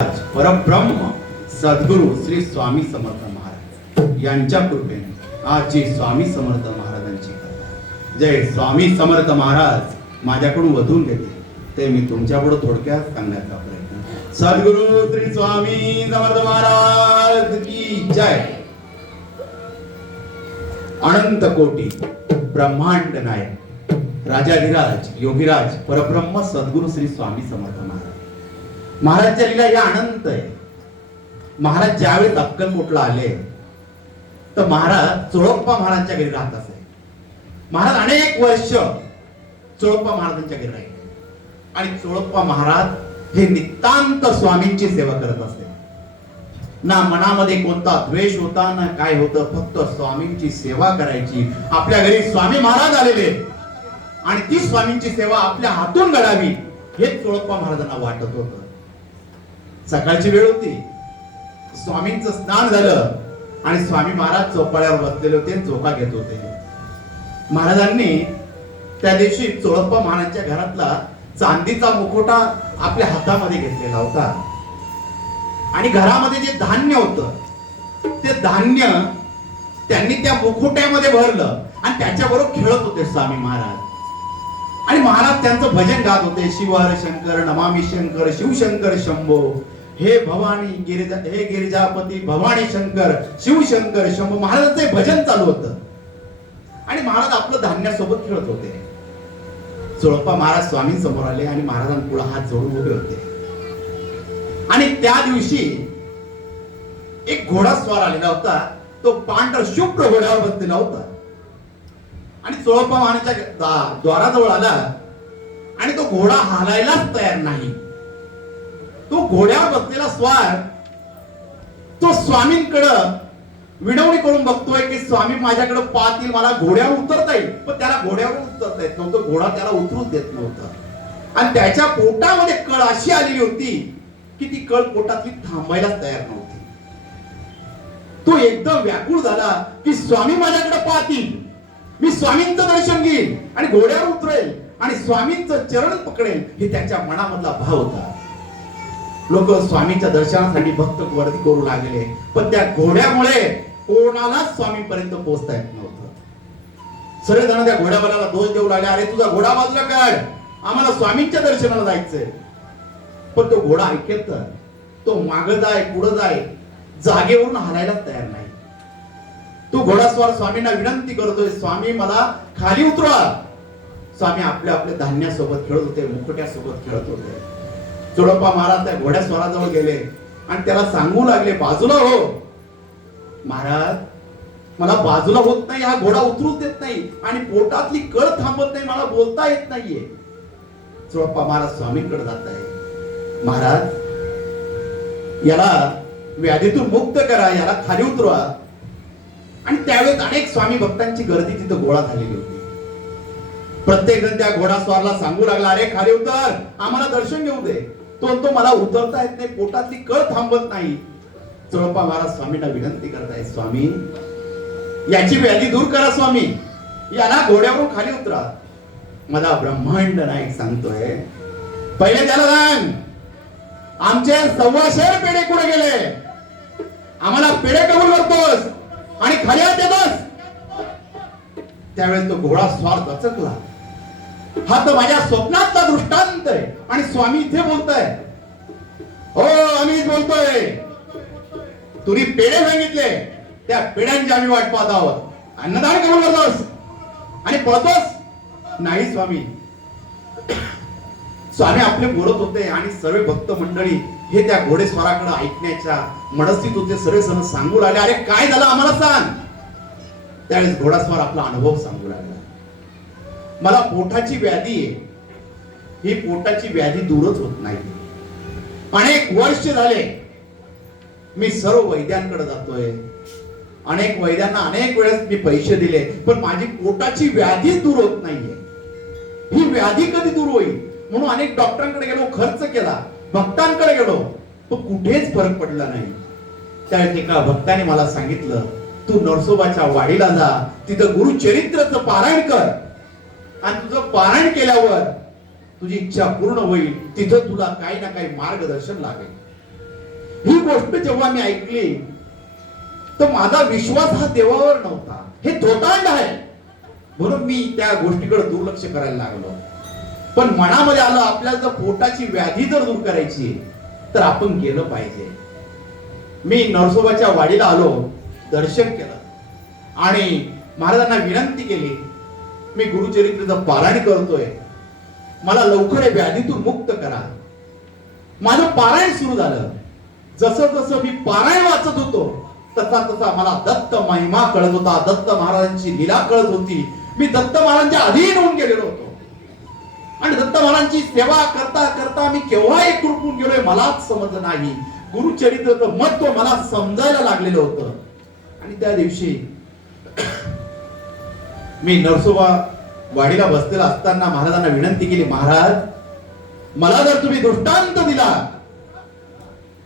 परब्रह्म सद्गुरु श्री स्वामी समर्थ महाराज यांच्या कृपेने आजची स्वामी समर्थ महाराजांची कथा। जय स्वामी समर्थ महाराज माझ्याकडून वधून घेते ते मी तुमच्यापुढे थोडक्यात सांगण्याचा प्रयत्न। सद्गुरु श्री स्वामी समर्थ महाराज की जय। अनंत कोटी ब्रह्मांड नायक राजाधिराज योगीराज परब्रह्म सद्गुरु श्री स्वामी समर्थ महाराज। महाराजच्या लीला या अनंत आहे। महाराज ज्यावेळी अक्कलकोटला आले तर महाराज चोळप्पा महाराजांच्या घरी राहत असे। महाराज अनेक वर्ष चोळप्पा महाराजांच्या घरी राहिले आणि चोळप्पा महाराज हे नितांत स्वामींची सेवा करत असे। ना मनामध्ये कोणता द्वेष होता ना काय होतं, फक्त स्वामींची सेवा करायची। आपल्या घरी स्वामी महाराज आलेले आणि ती स्वामींची सेवा आपल्या हातून घडावी हे चोळप्पा महाराजांना वाटत होतं। सकाळची वेळ होती, स्वामींचं स्नान झालं आणि स्वामी महाराज चौपाळ्यावर बसलेले होते, झोका घेत होते। महाराजांनी त्या दिवशी चोळप्पा महाराजांच्या घरातला चांदीचा मुखोटा आपल्या हातामध्ये घेतलेला होता आणि घरामध्ये जे धान्य होतं ते धान्य त्यांनी त्या मुखोट्यामध्ये भरलं आणि त्याच्याबरोबर खेळत होते स्वामी महाराज। आणि महाराज त्यांचं भजन गात होते, शिव हर शंकर नमामि शंकर शिवशंकर शंभो, हे भवानी गिरिजा हे गिरिजापती भवानी शंकर शिवशंकर शंभो। महाराजांचे भजन चालू होतं आणि महाराज आपलं धान्यासोबत खेळत होते। चोळप्पा महाराज स्वामी समोर आले आणि महाराजांपुढे हात जोडून उभे होते आणि त्या दिवशी एक घोडास्वार आलेला होता। तो पांढर शुभ्र घोड्यावर बसलेला होता आणि चोळप्पा महाराजांच्या द्वाराजवळ आला आणि तो घोडा हालायलाच तयार नाही। तो घोड्यावर बसलेला स्वार तो स्वामींकडे विनवणी करून बघतोय की स्वामी माझ्याकडे पाहतील, मला घोड्यावर उतरता येईल, पण त्याला घोड्यावर उतरता येत नव्हतं। घोडा त्याला उतरूच देत नव्हता आणि त्याच्या पोटामध्ये कळ अशी आलेली होती की ती कळ पोटातली थांबायलाच तयार नव्हती। तो एकदम व्याकुळ झाला की स्वामी माझ्याकडे पाहतील, मी स्वामींचं दर्शन घेईल आणि घोड्यावर उतरेल आणि स्वामींचं चरण पकडेल, हे त्याच्या मनामधला भाव होता। लोक स्वामींच्या दर्शनासाठी भक्त गर्दी करू लागले, पण त्या घोड्यामुळे कोणालाच स्वामींपर्यंत पोहोचता येत नव्हतं। सगळेजण त्या घोड्यावाल्याला दोष देऊ लागले, अरे तुझा घोडा बाजूला काढ, आम्हाला स्वामींच्या दर्शनाला जायचंय। पण तो घोडा ऐकत तो मागं जाय पुढे जाय, जागेवरून हलायलाच तयार नाही। तो घोडास्वार स्वामींना विनंती करतोय, स्वामी मला खाली उतरवा। स्वामी आपल्या आपल्या धान्यासोबत खेळत होते, मुकुट्यासोबत खेळत होते। चोळप्पा महाराज त्या घोड्यास्वाराजवळ गेले आणि त्याला सांगू लागले, बाजूला हो महाराज, मला बाजूला होत नाही, हा घोडा उतरूच देत नाही आणि पोटातली कळ थांबत नाही, मला बोलता येत नाहीये। चोळप्पा महाराज स्वामींकडे जात आहे, महाराज याला व्याधीतून मुक्त करा, याला खाली उतरवा। आणि त्यावेळेस अनेक स्वामी भक्तांची गर्दी तिथं गोळा झालेली होती। प्रत्येक जण त्या घोडास्वारला सांगू लागला, अरे खाली उतर, आम्हाला दर्शन घेऊ दे। तो मला उतरता येत नाही, पोटातली कळ थांबत नाही। चोळप्पा महाराज स्वामींना विनंती करताय, स्वामी याची व्याधी दूर करा, स्वामी याला घोड्यावरून खाली उतरा। मला ब्रह्मांड नायक सांगतोय, पहिले त्याला सांग आमचे 125 पेढे कुठे गेले, आम्हाला पेढे कबूल करतोस आणि खाली हात देतोस। त्यावेळेस तो घोडा स्वार दचकला, हा तर माझ्या स्वप्नातला दृष्टांत आहे आणि स्वामी इथे बोलताय। हो आम्हीच बोलतोय, तुम्ही पेढे सांगितले, त्या पेढ्यांची आम्ही वाट पाहत आहोत। अन्नदान करून करतोस आणि पळतोस? नाही स्वामी। स्वामी आपले बोलत होते आणि सर्व भक्त मंडळी हे त्या घोडेस्वाराकडे ऐकण्याच्या मनस्थित होते। सर्व जण सांगू लागले, अरे काय झालं आम्हाला सांग। त्यावेळेस घोडास्वार आपला अनुभव सांगू लागला, मला पोटाची व्याधी आहे, ही पोटाची व्याधी दूरच होत नाही। अनेक वर्ष झाले मी सर्व वैद्यांकडे जातोय, अनेक वैद्यांना अनेक वेळेस मी पैसे दिले, पण माझी पोटाची व्याधी दूर होत नाहीये। ही व्याधी कधी दूर होईल म्हणून अनेक डॉक्टरांकडे गेलो, खर्च केला, भक्तांकडे गेलो, पण कुठेच फरक पडला नाही। त्यावेळी एका भक्ताने मला सांगितलं, तू नरसोबाच्या वाडीला जा, तिथं गुरुचरित्राचं पारायण कर आणि तुझं पारायण केल्यावर तुझी इच्छा पूर्ण होईल, तिथं तुला काही ना काही मार्गदर्शन लागेल। ही गोष्ट जेव्हा मी ऐकली तर माझा विश्वास हा देवावर नव्हता, हे थोतांड आहे, म्हणून मी त्या गोष्टीकडे दुर्लक्ष करायला लागलो. पण मनामध्ये आलं आपल्याला जर पोटाची व्याधी जर दूर करायची तर आपण गेलं पाहिजे. मी नरसोबाच्या वाडीला आलो, दर्शन केलं आणि महाराजांना विनंती केली, मी गुरुचरित्राचं पारायण करतोय, मला लवकर या व्याधीतून मुक्त करा. माझं पारायण सुरू झालं. जसं जसं मी पारायण वाचत होतो तसा तसा मला दत्त महिमा कळत होता, दत्त महाराजांची लीला कळत होती. मी दत्त महाराजांच्या अधीन होऊन गेलेलो होतो आणि दत्त महाराजांची सेवा करता करता मी केव्हा एकरूपून गेलोय मलाच समजलं नाही. गुरुचरित्राचं महत्व मला समजायला लागलेलं होतं. आणि त्या दिवशी मी नरसोबा वाडीला बसलेला असताना महाराजांना विनंती केली, महाराज मला जर तुम्ही दृष्टांत दिला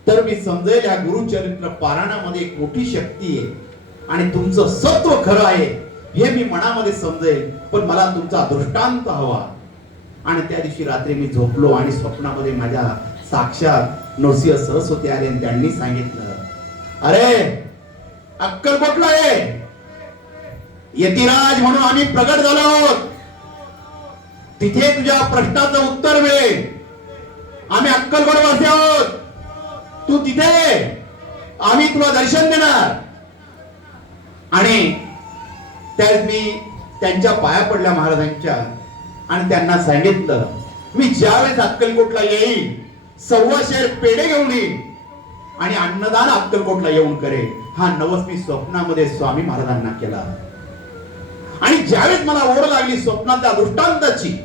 तर मी समजेल या गुरुचरित्र पारायणामध्ये एक मोठी शक्ती आहे आणि तुमचं सत्व खरं आहे हे मी मनामध्ये समजेल, पण मला तुमचा दृष्टांत हवा. आणि त्या दिवशी रात्री मी झोपलो आणि स्वप्नामध्ये माझ्या साक्षात नरसिंह सरस्वती आले आणि त्यांनी सांगितलं, अरे अक्कलकोटला आहे, यतिराज म्हणून आम्ही प्रगट झालो आहोत, तिथे तुझ्या प्रश्नाचं उत्तर मिळेल. आम्ही अक्कलकोटवासी आहोत, तू तिथे, आम्ही तुला दर्शन देणार. आणि त्यावेळेस मी त्यांच्या पाया पडल्या महाराजांच्या आणि त्यांना सांगितलं, मी ज्यावेळेस अक्कलकोटला येईल 1.25 पेढे घेऊन येईल आणि अन्नदान अक्कलकोटला येऊन करेल. हा नवस मी स्वप्नामध्ये स्वामी महाराजांना केला. आणि ज्यावेळेस मला ओढ लागली स्वप्नाच्या दृष्टांताची,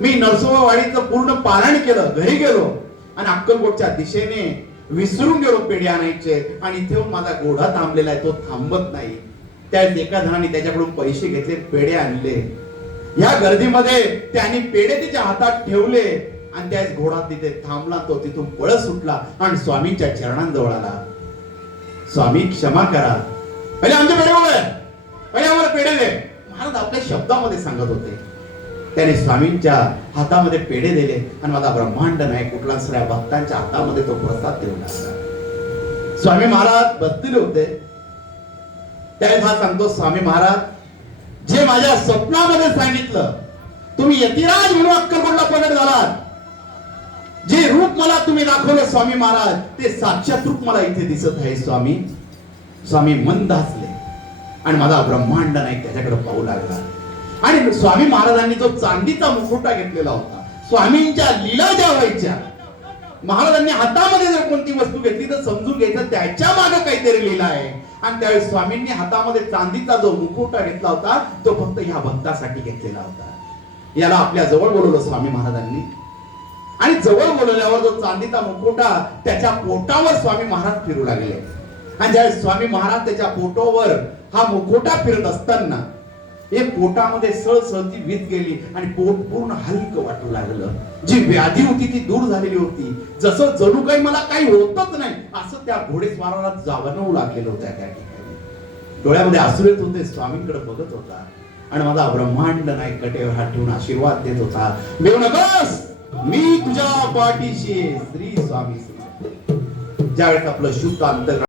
मी नरसोबा वाडीचं पूर्ण पारायण केलं, घरी गेलो आणि अक्कलकोटच्या दिशेने विसरून गेलो पेढे आणायचे. आणि इथे माझा घोडा थांबलेला आहे, तो थांबत नाही. त्यावेळेस एका जणांनी त्याच्याकडून पैसे घेतले, पेढे आणले. या गर्दीमध्ये त्यांनी पेढे तिच्या हातात ठेवले आणि त्याच घोडा तिथे थांबला. तो तिथून पळत सुटला आणि स्वामींच्या चरणांजवळ आला. स्वामी क्षमा करा, पहिले आमचे पेढे बोल, पहिले आम्हाला पेढे दे. महाराज आपल्या शब्दामध्ये सांगत होते. त्याने स्वामींच्या हातामध्ये पेढे दिले आणि माझा ब्रह्मांड नाही कुठला सगळ्या भक्तांच्या हातामध्ये तो प्रसाद देऊ लागला. स्वामी महाराज बसलेले होते. त्यावेळेस हा सांगतो, स्वामी महाराज जे माझ्या स्वप्नामध्ये सांगितलं, तुम्ही यतिराज म्हणून अक्कलकोटला प्रगट झालात, जे रूप मला तुम्ही दाखवलं स्वामी महाराज, ते साक्षात रूप मला इथे दिसत आहे स्वामी. स्वामी मंद हसले आणि माझा ब्रह्मांड नाही त्याच्याकडे पाहू लागला. आणि स्वामी महाराजांनी जो चांदीचा मुकुटा घेतलेला होता, स्वामींच्या लीला ज्या व्हायच्या, महाराजांनी हातामध्ये जर कोणती वस्तू घेतली तर समजून घ्यायचं त्याच्या मागे काहीतरी लीला आहे. आणि त्यावेळेस स्वामींनी हातामध्ये चांदीचा जो मुकुटा घेतला होता तो फक्त ह्या भक्तासाठी घेतलेला होता. याला आपल्या जवळ बोलवलं स्वामी महाराजांनी आणि जवळ बोलवल्यावर जो चांदीचा मुकुटा त्याच्या पोटावर स्वामी महाराज फिरू लागले. आणि ज्यावेळेस स्वामी महाराज त्याच्या पोटावर हा मुकुटा फिरत असताना एक पोटामध्ये सळसळती वीज गेली आणि पोट पूर्ण हलकं वाटू लागलं. जी व्याधी होती ती दूर झालेली होती. जसं जणू काही मला काही होतच नाही असं त्या घोडेस्वाराला जाणवू लागलेलं होतं. त्या ठिकाणी डोळ्यामध्ये अश्रू येत होते, स्वामींकडे बघत होता आणि माझा ब्रह्मांड नाही कटेवर हात ठेवून आशीर्वाद देत होता, देऊ नकोस, मी तुझ्या पाठीशी. श्री स्वामी श्री. ज्यावेळेस आपलं शुद्ध अंतर्गत